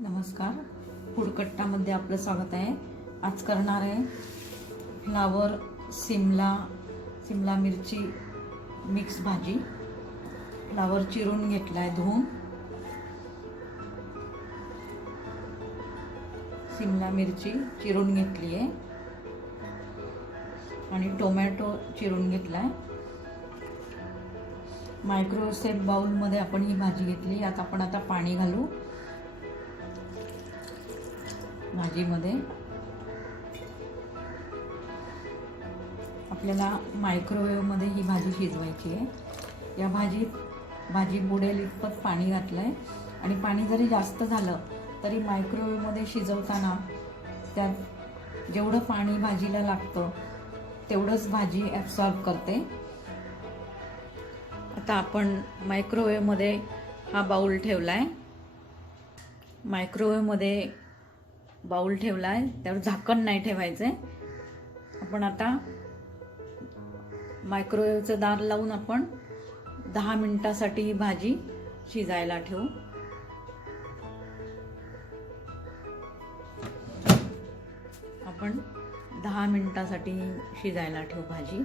नमस्कार. फूडकट्टामध्ये आपलं स्वागत आहे. आज करणार आहे फ्लावर सिमला सिमला मिरची मिक्स भाजी. फ्लावर चिरून घेतला आहे धुवून. सिमला मिरची चिरून घेतली आहे. आणि टोमॅटो चिरून घेतला आहे मायक्रोसेफ बाउलमध्ये आपण ही भाजी घेतली. यात आपण आता पाणी घालू. भाजीमध्ये. आपल्याला मायक्रोवेव्हमध्ये ही भाजी शिजवायची आहे. या भाजीत भाजी बुडेल इतपत पाणी घातलं आहे आणि पाणी जरी जास्त झालं तरी मायक्रोवेव्हमध्ये शिजवताना त्यात जेवढं पाणी भाजीला लागतं तेवढंच भाजी ॲब्सॉर्ब करते. आता आपण मायक्रोवेव्हमध्ये हा बाऊल ठेवला आहे मायक्रोवेव्हमध्ये बाऊल ठेवला आहे त्यावर झाकण नाही ठेवायचं आहे आपण आता मायक्रोवेव्हचं दार लावून आपण दहा मिनटासाठी ही भाजी शिजायला ठेवू. आपण दहा मिनिटासाठी शिजायला ठेवू भाजी.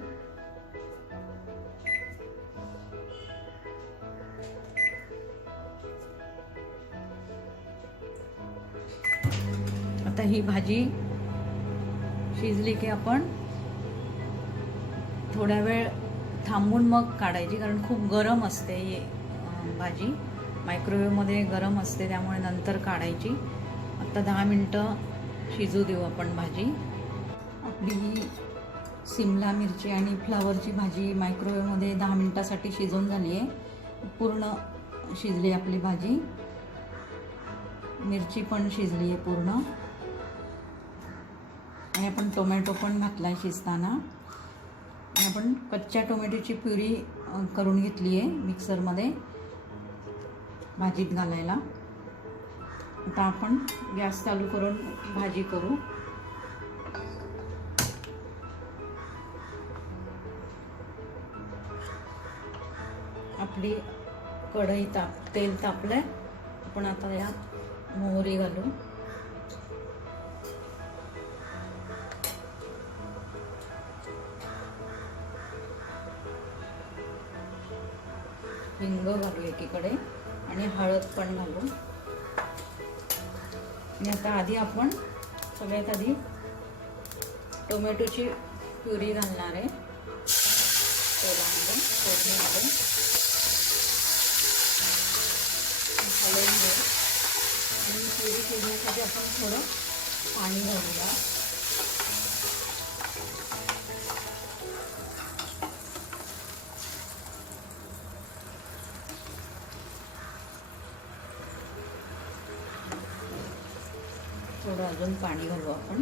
आता ही भाजी शिजली की आपण थोड्या वेळ थांबून मग काढायची कारण खूप गरम असते ही भाजी. मायक्रोवेव्हमध्ये गरम असते त्यामुळे नंतर काढायची. आत्ता दहा मिनटं शिजू देऊ आपण भाजी. आपली ही सिमला मिरची आणि फ्लावरची भाजी मायक्रोवेव्हमध्ये दहा मिनटासाठी शिजवून झाली आहे. पूर्ण शिजली आपली भाजी. मिरची पण शिजली आहे पूर्ण. आणि आपण टोमॅटो पण घातला आहे शिजताना. आणि आपण कच्च्या टोमॅटोची प्युरी करून घेतली आहे मिक्सरमध्ये भाजीत घालायला. आता आपण गॅस चालू करून भाजी करू. आपली कढई ताप तेल तापलं आहे आपण आता यात मोहरी घालू. हिंग घालू एकीकडे आणि हळद पण घालू. आणि आता आधी आपण सगळ्यात आधी टोमॅटोची प्युरी घालणार आहे. तेलामध्ये फोडणीमध्ये हलवून आणि प्युरी शिजण्यासाठी आपण थोडं पाणी घालूया. थोडं अजून पाणी घालू आपण.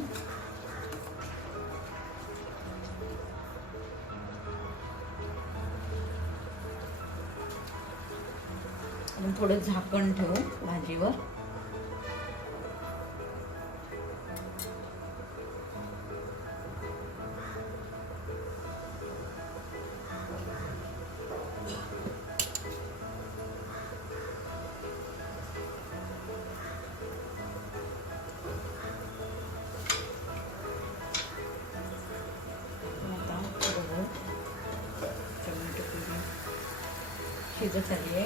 थोडं झाकण ठेवू भाजीवर. शिजत आली आहे.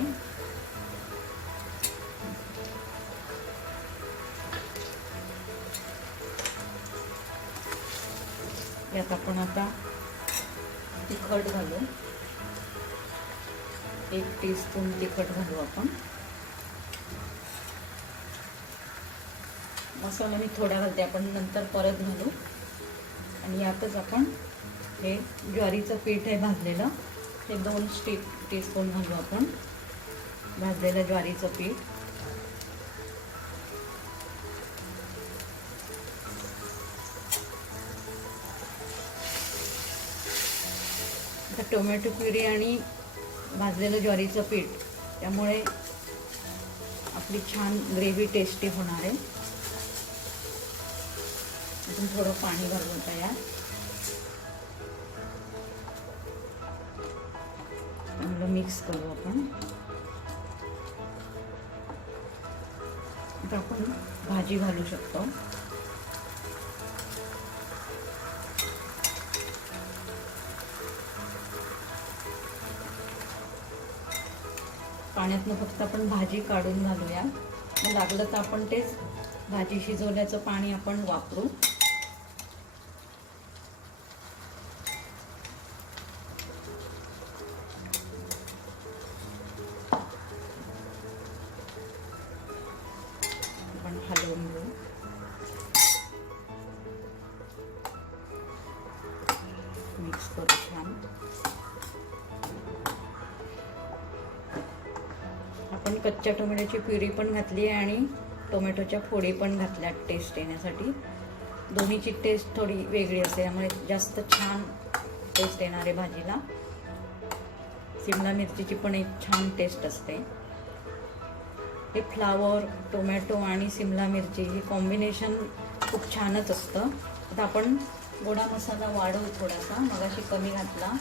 यात आपण आता तिखट घालू. एक टीस्पून तिखट घालू आपण. मसाला मी थोड्या घालते आपण नंतर परत घालू. आणि यातच आपण हे ज्वारीचं पीठ आहे भाजलेलं हे दोन स्टीप टीस्पून घालू आपण. भाजलेलं ज्वारीचं पीठ. आता टोमॅटो प्युरी आणि भाजलेलं ज्वारीचं पीठ त्यामुळे आपली छान ग्रेव्ही टेस्टी होणार आहे. अजून थोडं पाणी भरवून तयार. चांगलं मिक्स करू आपण. आता आपण भाजी घालू शकतो. पाण्यातनं फक्त आपण भाजी काढून घालूया. मग लागलं तर आपण तेच भाजी शिजवल्याचं पाणी आपण वापरू. आपण कच्च्या टोमॅटोची प्युरी पण घातली आहे आणि टोमॅटोच्या फोडी पण घातल्या टेस्ट येण्यासाठी. दोन्हीची टेस्ट थोडी वेगळी असते त्यामुळे जास्त छान टेस्ट येणार आहे भाजीला. सिमला मिरचीची पण एक छान टेस्ट असते. हे फ्लावर टोमॅटो आणि सिमला मिरची हे कॉम्बिनेशन खूप छानच असतं. आता आपण गोडा मसाला वाढवू थोडासा. मगाशी कमी घातला.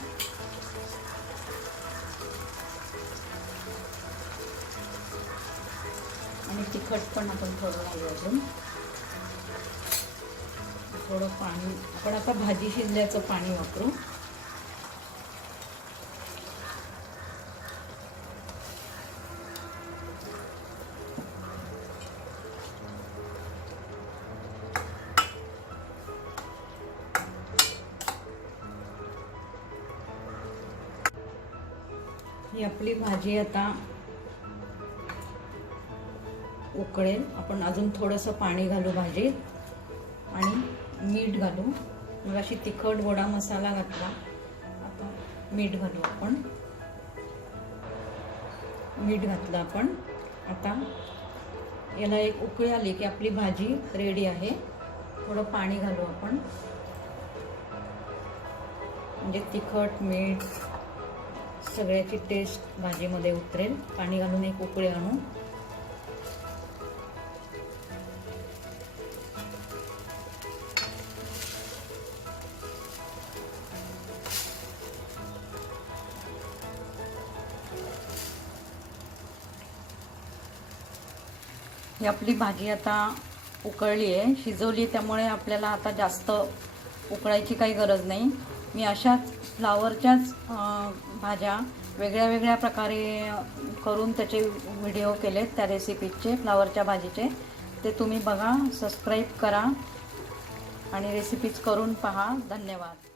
तिखट पण आपण थोडं घालू अजून. थोडं पाणी आपण आता भाजी शिजल्याचं पाणी वापरू. ही आपली भाजी आता उकळेल. आपण अजून थोडंसं पाणी घालू भाजीत. आणि मीठ घालू. मग अशी तिखट गोडा मसाला घातला. आता मीठ घालू आपण. मीठ घातलं आपण. आता याला एक उकळी आली की आपली भाजी रेडी आहे. थोडं पाणी घालू आपण. म्हणजे तिखट मीठ सगळ्याची टेस्ट भाजीमध्ये उतरेल. पाणी घालून एक उकळी आणू. ही आपली भाजी आता उकळली आहे शिजवली त्यामुळे आपल्याला आता जास्त उकळायची काही गरज नाही. मी अशाच फ्लावरच्याच भाज्या वेगळ्या वेगळ्या प्रकारे करून त्याचे व्हिडिओ केलेत त्या रेसिपीचे फ्लावरच्या भाजीचे. ते तुम्ही बघा सबस्क्राईब करा आणि रेसिपीज करून पहा. धन्यवाद.